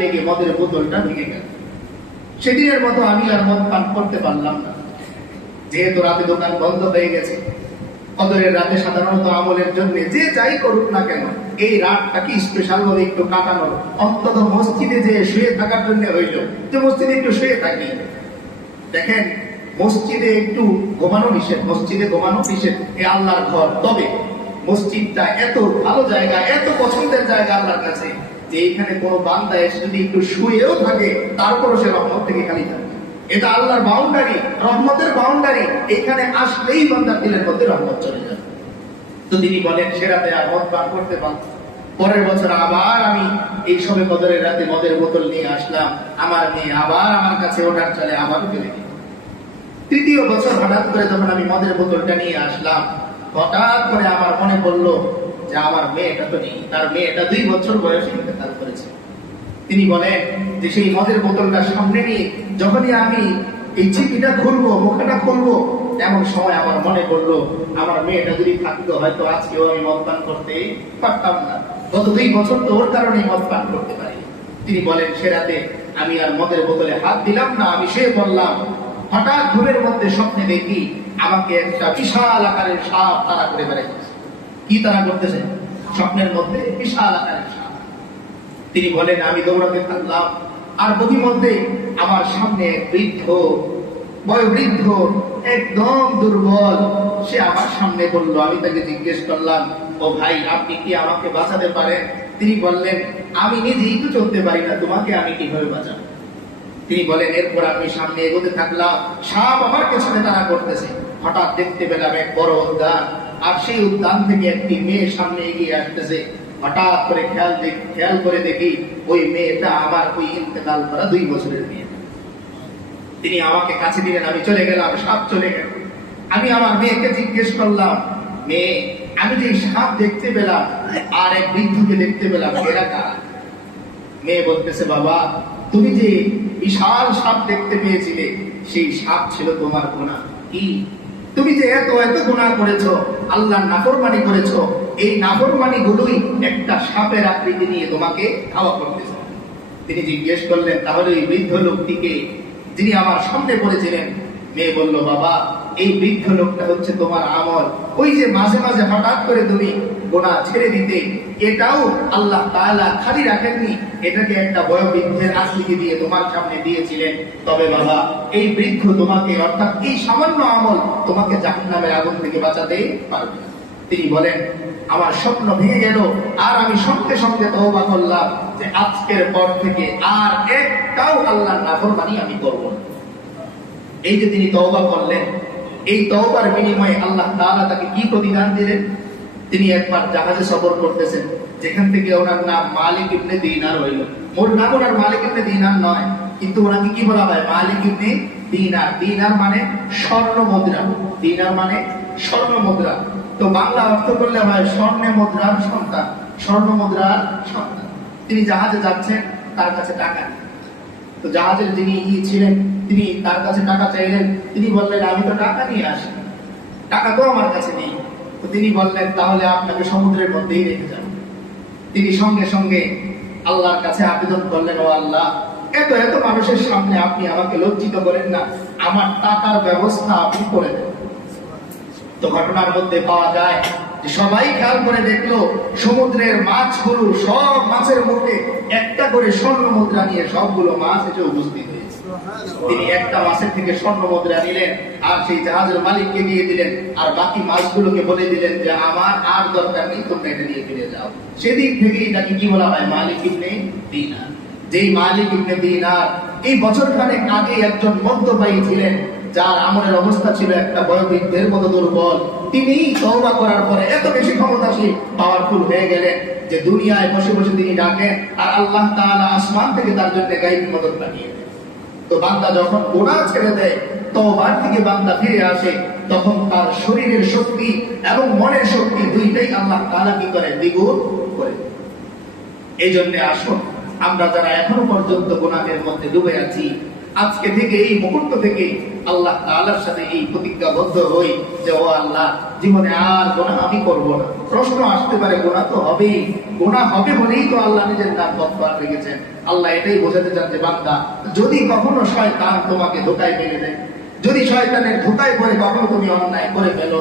লেগে মদের বোতলটা ভেঙে গেল। সেদিনের মতো আমি আর মদ পান করতে পারলাম না। যেহেতু রাতে দোকান বন্ধ হয়ে গেছে কদরের রাতে সাধারণত আমলের জন্য যে যাই করুক না কেন, এই রাতটাকে স্পেশাল ভাবে একটু কাটানোর অন্তত মসজিদে যে শুয়ে থাকার জন্য হইল, যে মসজিদে একটু শুয়ে থাকি। দেখেন, মসজিদে একটু ঘুমানো নিষেধ, মসজিদে ঘুমানো নিষেধ, এ আল্লাহর ঘর। তবে মসজিদটা এত ভালো জায়গা, এত পছন্দের জায়গা আল্লাহর কাছে। যে এখানে কোনো বান্দা এসে যদি একটু শুয়েও থাকে, তারপরও সে রহমত থেকে খালি থাকে। এটা আল্লাহর বাউন্ডারি রহমতের বাউন্ডারি এখানে আসলেই বান্দার দিলের মধ্যে রহমত চলে যাবে তো তিনি বলেন সে রাতে আর মদ পান করতে পারত পরের বছর আবার আমি এই সবে কদরের রাতে মদের বোতল নিয়ে আসলাম। আমার মেয়ে আবার আমার কাছে ওঠার চলে আবার ফেলে তৃতীয় বছর হঠাৎ করে যখন আমি মদের বোতলটা নিয়ে আসলাম, হঠাৎ করে আমার মনে পড়ল যে আমার মেয়েটা তো নেই। তার মেয়েটা দুই বছর বয়সে করেছে। তিনি বলেন যে সেই মদের বোতলটা সামনে নিয়ে যখনই আমি এই চিপিটা খুলবো, মুখটা খুলবো, এমন সময় আমার মনে পড়ল, আমার মেয়েটা যদি থাকতো, হয়তো আজকেও আমি মদ পান করতে পারতাম না। গত দুই বছর তো ওর কারণে মদ পান করতে পারি। তিনি বলেন, সে রাতে আমি আর মদের বোতলে হাত দিলাম না, আমি সে বললাম, হঠাৎ ঘুমের মধ্যে স্বপ্নে দেখি আমাকে একটা বিশাল আকারের সাপ তারা করে বেড়াইতেছে। কি তারা করতেছে? স্বপ্নের মধ্যে বিশাল আকারের সাপ। তিনি বলেন, আমি দৌড়াতে থাকলাম। আর মধ্যে আমার সামনে এক বৃদ্ধ, বয়োবৃদ্ধ, একদম দুর্বল। সে আমার সামনে বলল, আমি তাকে জিজ্ঞেস করলাম, ও ভাই, আপনি কি আমাকে বাঁচাতে পারেন? তিনি বললেন, আমি নিজেই তো চলতে পারি না, তোমাকে আমি কীভাবে বাঁচাবো? তিনি বলেন, এরপর আমি সামনে এগোতে থাকলাম সাপ আমার পেছনে তারা করতেছে। হঠাৎ দেখতে পেলাম এক বড় উদ্যান, আর সেই উদ্যান থেকে একটি মেয়ে সামনে এগিয়ে আসতেছে। হঠাৎ করে খেয়াল খেয়াল করে দেখি ওই মেয়েটা আমার ওই ইন্তেকাল করা দুই বছরের মেয়ে। তিনি আমাকে কাছে দিলেন, আমি চলে গেলাম, সাপ চলে গেল। আমি আমার মেয়েকে জিজ্ঞেস করলাম, মেয়ে, আমি যে সাপ দেখতে পেলাম, আর এক বৃদ্ধকে দেখতে পেলাম এরা কারা? মেয়ে বলতেছে, বাবা, তুমি যে বিশাল সাপ দেখতে পেয়েছিলে, সেই সাপ ছিল তোমার গুণা কি? তুমি যে এত এত গুণা করেছ, আল্লাহর নাফরমানি করেছ, এই নাফরমানি গুলোই একটা সাপের আকৃতি নিয়ে তোমাকে খাওয়া করতেছে। তিনি জিজ্ঞেস করলেন, তাহলে ওই বৃদ্ধ লোকটিকে যিনি আমার সামনে পড়েছিলেন, মেয়ে বলল, বাবা, এই বৃদ্ধ লোকটা হচ্ছে তোমার আমল। ওই যে মাঝে মাঝে হঠাৎ করে তুমি গোনা ছেড়ে দিতে। এটাও আল্লাহ তাআলা খালি রাখেননি। এটাকে একটা বয়োবৃদ্ধের আকৃতি দিয়ে তোমার সামনে দিয়েছিলেন। তবে বাবা, এই বৃদ্ধ তোমাকে, অর্থাৎ এই সামান্য আমল তোমাকে জাহান্নামের আগুন থেকে বাঁচাতে পারবে তিনি বলেন, আমার স্বপ্ন ভেঙে গেল, আর আমি সঙ্গে সঙ্গে তওবা করলাম যে আজকের পর থেকে আর একটাও আল্লাহর নাফরমানি আমি করব এই যে তিনি তওবা করলেন, এই তওবার বিনিময়ে আল্লাহ তাআলা তাকে কি প্রতিদান দিলেন? তিনি একবার জাহাজে সফর করতেছেন, যেখান থেকে ওনার নাম মালিক ইবনে দিনার হইল। মোর নাম ওনার মালিক ইবনে দিনার নয়, কিন্তু ওনাকে কি বলা হয়? মালিক ইবনে দিনার। দিনার মানে স্বর্ণ মুদ্রা। দিনার মানে স্বর্ণ মুদ্রা। তো বাংলা অর্থ করলে হয় স্বর্ণে মুদ্রার সন্তান। স্বর্ণ মুদ্রার সন্তান। তিনি জাহাজে যাচ্ছেন, তার কাছে টাকা তো জাহাজের যিনি ই ছিলেন, তিনি তার কাছে টাকা চাইলেন। তিনি বললেন, আমি তো টাকা নিয়ে আসি। টাকা তো আমার কাছে নেই। তিনি বললেন, তাহলে আপনাকে সমুদ্রের মধ্যেই রেখে যান। তিনি সঙ্গে সঙ্গে আল্লাহর কাছে আবেদন করলেন, ও আল্লাহ, এত এত মানুষের সামনে আপনি আমাকে লজ্জিত করেন না, আমার টাকার ব্যবস্থা আপনি করে দেন। তো ঘটনার মধ্যে পাওয়া যায় যে সবাই খেয়াল করে দেখল, সমুদ্রের মাছগুলো সব মাছের মুখে একটা করে স্বর্ণ মুদ্রা নিয়ে সবগুলো মাছ এসে উপস্থিত হয়েছে। তিনি একটা মাছের থেকে স্বর্ণ মুদ্রা নিলেন, আর সেই জাহাজের মালিককে দিয়ে দিলেন, আর বাকি মাছগুলোকে বলে দিলেন যে, আমার আর দরকার নেই, তোমরা এটা নিয়ে ফিরে যাও। সেদিক থেকেই তাকে কি বলা হয়? মালিক ইবনে দিনার। যেই মালিক ইবনে দিনার এই বছর খানেক আগে একজন মদ্যপায়ী ছিলেন, যার আমলের অবস্থা ছিল একটা বয়োবৃদ্ধের মতো দুর্বল। তিনি তওবা করার পরে এত বেশি ক্ষমতাশীল পাওয়ারফুল হয়ে গেলেন যে দুনিয়ায় বসে বসে তিনি ডাকেন, আর আল্লাহ তাআলা আসমান থেকে তার জন্য গাইবী মদত পাঠিয়ে দেন। তো বান্দা যখন গোনা ছেড়ে দেয়, তওবার থেকে বান্দা ফিরে আসে, তখন তার শরীরের শক্তি এবং মনের শক্তি দুইটাই আল্লাহ তারা কি করে? দ্বিগুণ করে। এই জন্য আসুন, আমরা যারা এখনও পর্যন্ত গোনাদের মধ্যে ডুবে আছি আজকে থেকে, এই মুহূর্ত থেকে আল্লাহ তাআলার সাথে এই প্রতিজ্ঞাবদ্ধ হই যে, ও আল্লাহ, জীবনে আর গোনা আমি করব না। প্রশ্ন আসতে পারে গোনা তো হবেই। গোনা হবে বলেই তো আল্লাহ নিজের নাম গফফার রেখেছেন। আল্লাহ এটাই বোঝাতে চান যে, বান্দা, যদি কখনো শয়তান তোমাকে ধোকায় ফেলে দেয়, যদি শয়তানের ধোকায় পড়ে কখনো তুমি অন্যায় করে ফেলো,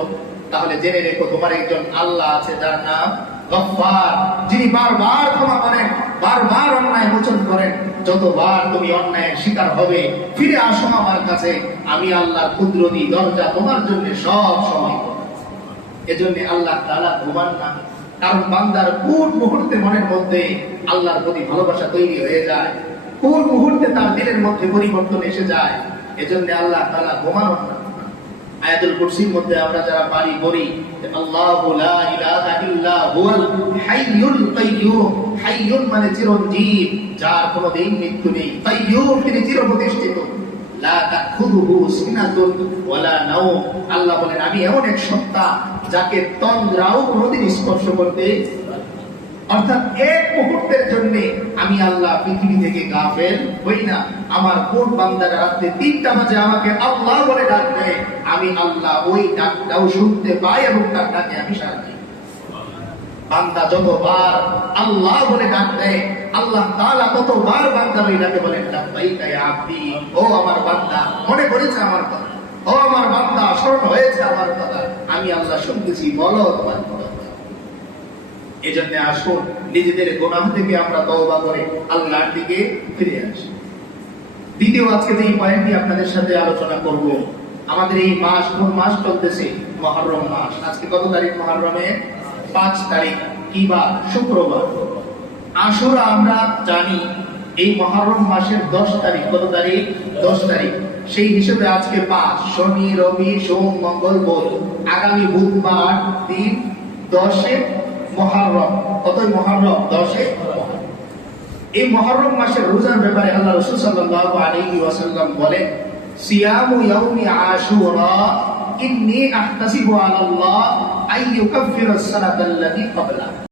তাহলে জেনে রেখো, তোমার একজন আল্লাহ আছে, যার নাম গফফার, যিনি বারবার ক্ষমা করেন, বারবার অন্যায় মোচন করেন, যতবার তুমি অন্যায়ের শিকার হবে, ফিরে আসো আমার কাছে, আমি আল্লাহর কুদরতি দরজা তোমার জন্য সব সময়। এজন্য আল্লাহ তাআলা ঘুমান না, কারণ বান্দার কোন মুহূর্তে মনের মধ্যে আল্লাহর প্রতি ভালোবাসা তৈরি হয়ে যায়, কোন মুহূর্তে তার দিলের মধ্যে পরিবর্তন এসে যায়, এজন্য আল্লাহ তাআলা ঘুমানো না আয়াতুল কুরসির মধ্যে আমরা যারা পারি বলি আল্লাহু লা ইলাহা ইল্লা হুয়াল হাইয়ুল কাইয়্যুম হাইয়ুন মানে চিরঞ্জীব, যার কোনো দিন মৃত্যু নেই। কাইয়্যুম তিনি চিরপ্রতিষ্ঠিত। লা তাখুযুহু সিনাতুন ওয়ালা নাওম। আল্লাহ বলেন, আমি এমন এক সত্তা যাকে তন্দ্রাও কোনোদিন স্পর্শ করতে অর্থাৎ এক মুহূর্তের জন্য আমি আল্লাহ পৃথিবী থেকে গাফেল হই না। আমার কোন বান্দারা রাত্রে তিনটা বাজে আমাকে আল্লাহ বলে ডাকবে আমি আল্লাহ ওই ডাকটাও শুনতে পাই এবং তার ডাকে আমি দিই। বান্দা যতবার আল্লাহ বলে ডাক দেয়, আল্লাহ তাআলা ততবার বান্দার ওই ডাকে বলেন ডাক লাব্বাইকা ইয়া আব্দি ও আমার বান্দা, মনে করেছে আমার কথা, ও আমার বান্দা, স্মরণ হয়েছে আমার কথা, আমি আল্লাহ শুনতেছি, বলো তোমার কথা। এজন্য আসুন নিজেদের গোনাহ থেকে আমরা তওবা করে আল্লাহর দিকে ফিরে আসি। দ্বিতীয় আজকে যে পয়েন্টটি আপনাদের সাথে আলোচনা করব। আমাদের এই মাস, কোন মাস চলতেছে? মহরম মাস। আজকে কত তারিখ মহরমে? পাঁচ তারিখ, কি বার শুক্রবার। আসুরা আমরা জানি এই মহরম মাসের দশ তারিখ। কত তারিখ? দশ তারিখ। সেই হিসেবে আজকে পাঁচ, শনি, রবি, সোম, মঙ্গল, বুধ। আগামী বুধবার দিন দশে মহরম, কতই মহারম? দশে এই মহরম মাসের রোজার ব্যাপারে আল্লাহ রসুল সাল্লাল্লাহু আলাইহি ওয়াসাল্লাম বলেন, সিয়ামু ইয়াউমি আশুরা, ইন্নী আহতাসিবু আলাল্লাহ আইয়ুকাফিরাস সানাতাল্লাতী ক্বাবলা